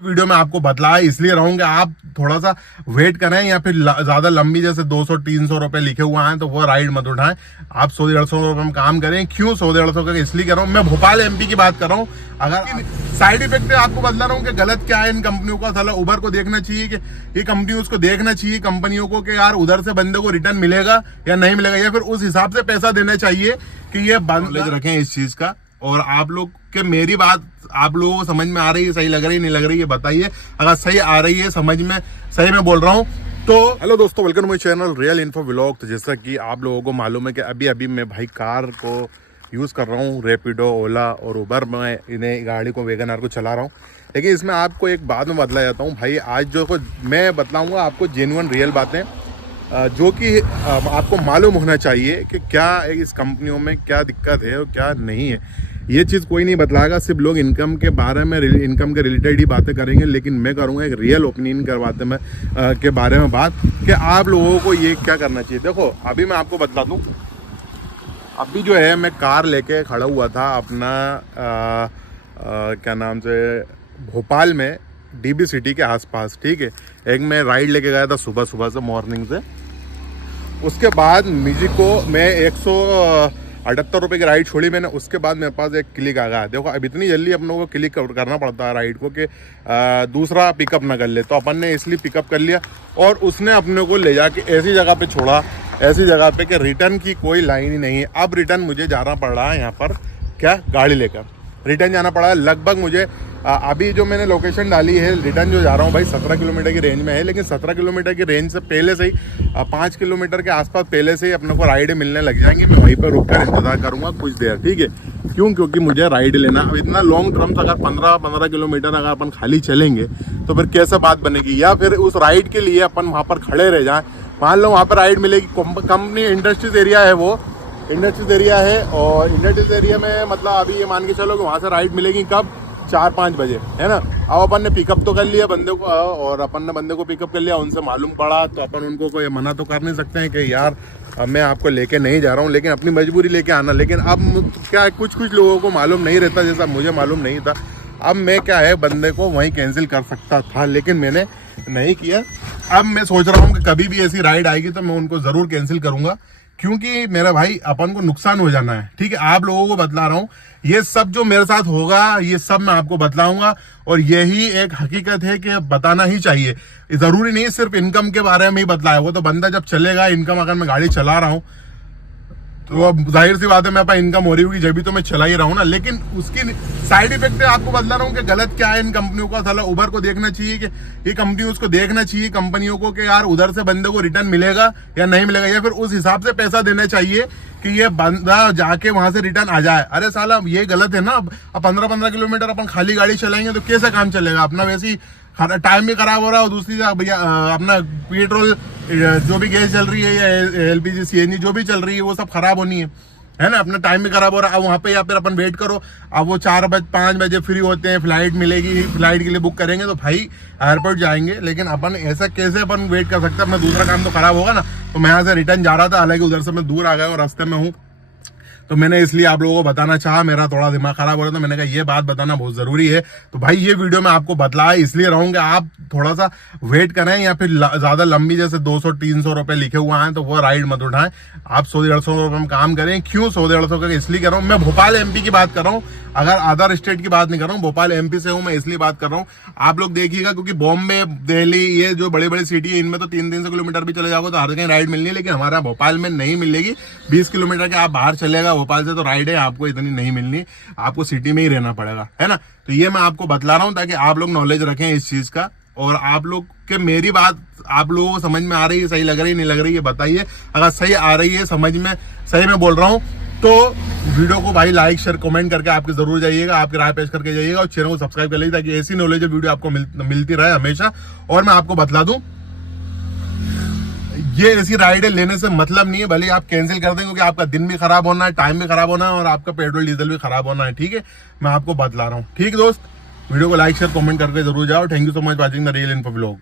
Video में आपको बतलाया इसलिए रहूंगा, आप थोड़ा सा वेट करें या फिर ज्यादा लंबी जैसे 200-300 रुपए लिखे हुए हैं तो वो राइड मत उठाएं। आप 100-150 रुपए में काम करें। क्यों 100-150 का इसलिए कर रहा हूँ, मैं भोपाल एमपी की बात कर रहा हूँ। अगर साइड इफेक्ट आपको बतला रहा हूँ कि गलत क्या है इन कंपनियों का। साला उबर को देखना चाहिए कि ये कंपनी, उसको देखना चाहिए कंपनियों को कि यार उधर से बंदे को रिटर्न मिलेगा या नहीं मिलेगा, या फिर उस हिसाब से पैसा देना चाहिए कि ये बंद रखें इस चीज का। और आप लोग के मेरी बात आप लोगों को समझ में आ रही है, सही लग रही है नहीं लग रही है बताइए। अगर सही आ रही है समझ में, सही में बोल रहा हूँ तो हेलो दोस्तों, welcome to my channel Real Info Vlog. तो जैसा कि आप लोगों को मालूम है कि अभी मैं भाई कार को यूज़ कर रहा हूँ, रैपिडो, ओला और उबर में इन्हें गाड़ी को वैगन आर को चला रहा हूँ। लेकिन इसमें आपको एक बात में बतला जाता हूँ भाई, आज जो को मैं बतलाऊँगा आपको जेन्युइन रियल बातें जो कि आपको मालूम होना चाहिए कि क्या इस कंपनियों में क्या दिक्कत है और क्या नहीं है। ये चीज़ कोई नहीं बतलाएगा, सिर्फ लोग इनकम के बारे में, इनकम के रिलेटेड ही बातें करेंगे। लेकिन मैं करूँगा एक रियल ओपिनियन करवाते में के बारे में बात कि आप लोगों को ये क्या करना चाहिए। देखो अभी मैं आपको बतला दूँ, अभी जो है मैं कार लेके खड़ा हुआ था अपना क्या नाम से भोपाल में डीबी सिटी के आसपास, ठीक है। एक मैं राइड लेके गया था सुबह से मॉर्निंग से। उसके बाद मुझे को मैं 178 रुपये की राइड छोड़ी मैंने। उसके बाद मेरे पास एक क्लिक आ गया। देखो अब इतनी जल्दी अपनों को क्लिक करना पड़ता है राइड को कि दूसरा पिकअप ना कर ले, तो अपन ने इसलिए पिकअप कर लिया और उसने अपने को ले जाके ऐसी जगह पे छोड़ा, ऐसी जगह पे कि रिटर्न की कोई लाइन ही नहीं है। अब रिटर्न मुझे जाना पड़ रहा है यहाँ पर क्या गाड़ी लेकर रिटर्न जाना पड़ा है। लगभग मुझे अभी जो मैंने लोकेशन डाली है रिटर्न जो जा रहा हूँ भाई 17 किलोमीटर की रेंज में है। लेकिन 17 किलोमीटर की रेंज से पहले से ही 5 किलोमीटर के आसपास पहले से ही अपने को राइड मिलने लग जाएंगी। मैं वहीं पर रुक कर इंतजार करूँगा कुछ देर, ठीक है। क्योंकि मुझे राइड लेना अब इतना लॉन्ग टर्म से अगर 15 किलोमीटर अगर अपन खाली चलेंगे तो फिर कैसे बात बनेगी। या फिर उस राइड के लिए अपन वहाँ पर खड़े रह जाएँ, मान लो वहाँ पर राइड मिलेगी। कंपनी इंडस्ट्रीज एरिया है, वो इंडस्ट्रीज एरिया है और इंडस्ट्रीज एरिया में मतलब अभी ये मान के चलो कि वहाँ से राइड मिलेगी कब 4-5 बजे, है ना। अब अपन ने पिकअप तो कर लिया बंदे को और अपन ने बंदे को पिकअप कर लिया, उनसे मालूम पड़ा तो अपन उनको कोई मना तो कर नहीं सकते हैं कि यार मैं आपको लेके नहीं जा रहा हूँ, लेकिन अपनी मजबूरी लेके आना। लेकिन अब क्या कुछ लोगों को मालूम नहीं रहता, जैसा मुझे मालूम नहीं था। अब मैं क्या है बंदे को वहीं कैंसिल कर सकता था, लेकिन मैंने नहीं किया। अब मैं सोच रहा हूँ कि कभी भी ऐसी राइड आएगी तो मैं उनको ज़रूर कैंसिल करूँगा, क्योंकि मेरा भाई अपन को नुकसान हो जाना है, ठीक है। आप लोगों को बतला रहा हूँ ये सब जो मेरे साथ होगा ये सब मैं आपको बतलाऊंगा और यही एक हकीकत है कि बताना ही चाहिए। जरूरी नहीं सिर्फ इनकम के बारे में ही बतलाया, वो तो बंदा जब चलेगा इनकम, अगर मैं गाड़ी चला रहा हूँ तो अब जाहिर सी बात है मेरे पास इनकम हो रही होगी जब भी तो मैं चला ही रहा हूँ ना। लेकिन उसकी साइड इफेक्ट आपको बतला रहा हूँ कि गलत क्या है इन कंपनियों का। साला उबर को देखना चाहिए कि ये कंपनी, उसको देखना चाहिए कंपनियों को कि यार उधर से बंदे को रिटर्न मिलेगा या नहीं मिलेगा, या फिर उस हिसाब से पैसा देना चाहिए कि ये बंदा जाके वहां से रिटर्न आ जाए। अरे साला ये गलत है ना। अब 15 किलोमीटर अपन खाली गाड़ी चलाएंगे तो कैसे काम चलेगा अपना। वैसे ही टाइम भी खराब हो रहा है और दूसरी भैया अपना पेट्रोल जो भी गैस चल रही है या एलपीजी सीएनजी जो भी चल रही है वो सब खराब होनी है ना। अपना टाइम भी खराब हो रहा है। अब वहाँ पे या फिर अपन वेट करो, अब वो 4-5 बजे फ्री होते हैं, फ्लाइट मिलेगी, फ्लाइट के लिए बुक करेंगे तो भाई एयरपोर्ट जाएंगे। लेकिन अपन ऐसा कैसे अपन वेट कर सकते हैं, अपना दूसरा काम तो खराब होगा ना। तो मैं यहाँ से रिटर्न जा रहा था, हालांकि उधर से मैं दूर आ गया और रास्ते में हूँ, तो मैंने इसलिए आप लोगों को बताना चाहा। मेरा थोड़ा दिमाग खराब हो रहा था, मैंने कहा ये बात बताना बहुत जरूरी है। तो भाई ये वीडियो मैं आपको बतलाया इसलिए रहूंगा, आप थोड़ा सा वेट करें या फिर ज्यादा लंबी जैसे 200-300 रुपए लिखे हुए हैं तो वो राइड मत उठाएं। आप 100-150 रुपए में काम करें। क्यों 100-150 का इसलिए कर रहा हूँ, मैं भोपाल एमपी की बात कर रहा हूँ, अगर अदर स्टेट की बात नहीं कर रहा हूँ। भोपाल एमपी से हूँ मैं, इसलिए बात कर रहा हूँ। आप लोग देखिएगा क्योंकि बॉम्बे, दिल्ली, ये जो बड़ी बड़ी सिटी है इनमें तो 300 किलोमीटर भी चले जाओगे तो हर कहीं राइड मिलनी है। लेकिन हमारा भोपाल में नहीं मिलेगी। 20 किलोमीटर के आप बाहर चलेगा भोपाल से तो राइड है आपको इतनी नहीं मिलनी, आपको सिटी में ही रहना पड़ेगा, है ना। तो ये मैं आपको बतला रहा हूँ ताकि आप लोग नॉलेज रखें इस चीज का। और आप लोग के मेरी बात आप लोगों को समझ में आ रही है, सही लग रही है नहीं लग रही है बताइए। अगर सही आ रही है समझ में, सही में बोल रहा हूँ तो वीडियो को भाई लाइक शेयर कमेंट करके आपके जरूर जाइएगा, आपकी राय पेश करके जाइएगा और चैनल को सब्सक्राइब कर लीजिए ताकि ऐसी नॉलेज वीडियो आपको मिलती रहे हमेशा। और मैं आपको बतला दूं ये ऐसी राइडें लेने से मतलब नहीं है, भले आप कैंसिल कर दें क्योंकि आपका दिन भी खराब होना है, टाइम भी खराब होना है और आपका पेट्रोल डीजल भी खराब होना है, ठीक है। मैं आपको बतला रहा हूँ, ठीक दोस्त। वीडियो को लाइक शेयर कमेंट करके जरूर जाओ। Thank you so much watching the real Info vlog.